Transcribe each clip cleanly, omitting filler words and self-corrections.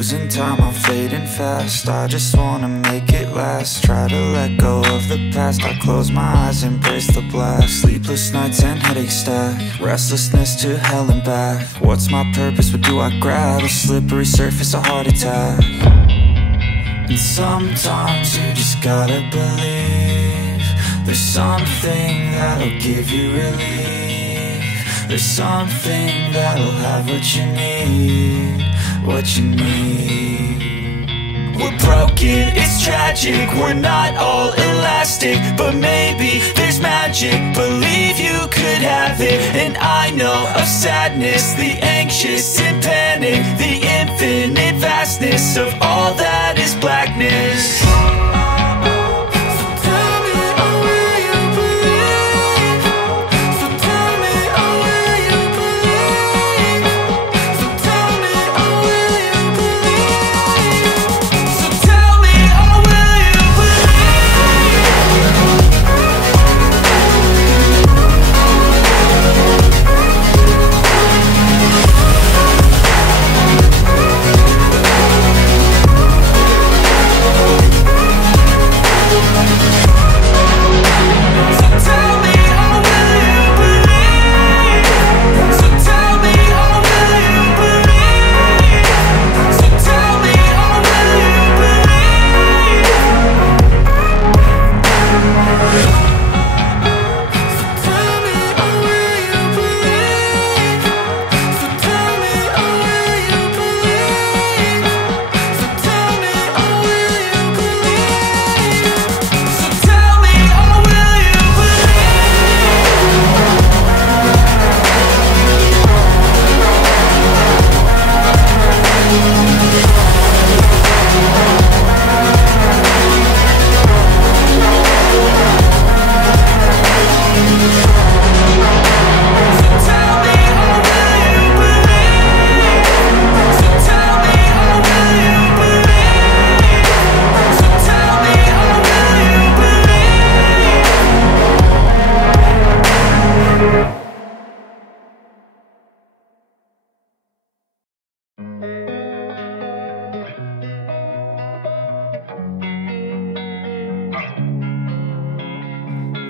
Losing time, I'm fading fast. I just wanna make it last. Try to let go of the past. I close my eyes, embrace the blast. Sleepless nights and headaches stack. Restlessness to hell and back. What's my purpose, what do I grab? A slippery surface, a heart attack. And sometimes you just gotta believe there's something that'll give you relief. There's something that'll have what you need, what you need. We're broken, it's tragic, we're not all elastic, but maybe there's magic, believe you could have it. And I know of sadness, the anxious and panic, the infinite vastness of all that is blackness.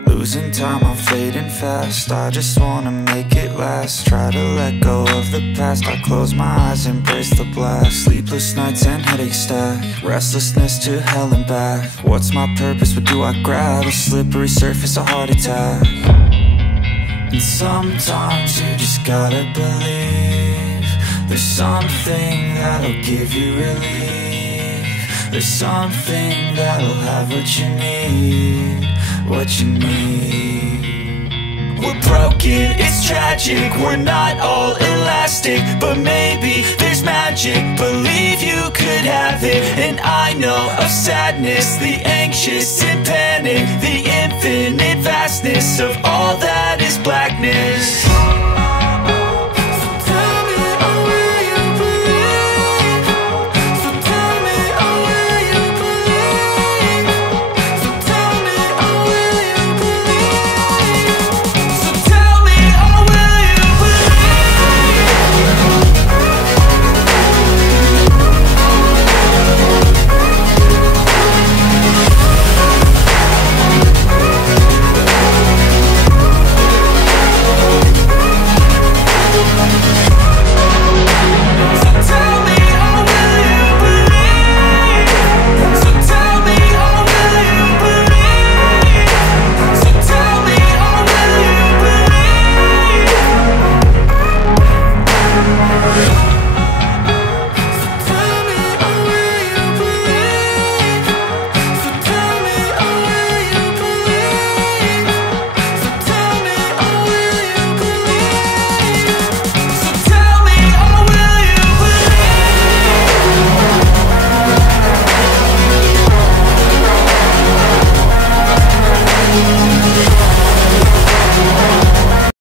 Losing time, I'm fading fast. I just wanna make it last. Try to let go of the past. I close my eyes, embrace the blast. Sleepless nights and headaches stack. Restlessness to hell and back. What's my purpose, what do I grab? A slippery surface, a heart attack. And sometimes you just gotta believe there's something that'll give you relief. There's something that'll have what you need, what you need. We're broken, it's tragic, we're not all elastic, but maybe there's magic, believe you could have it. And I know of sadness, the anxious and panic, the infinite vastness of all that is blackness.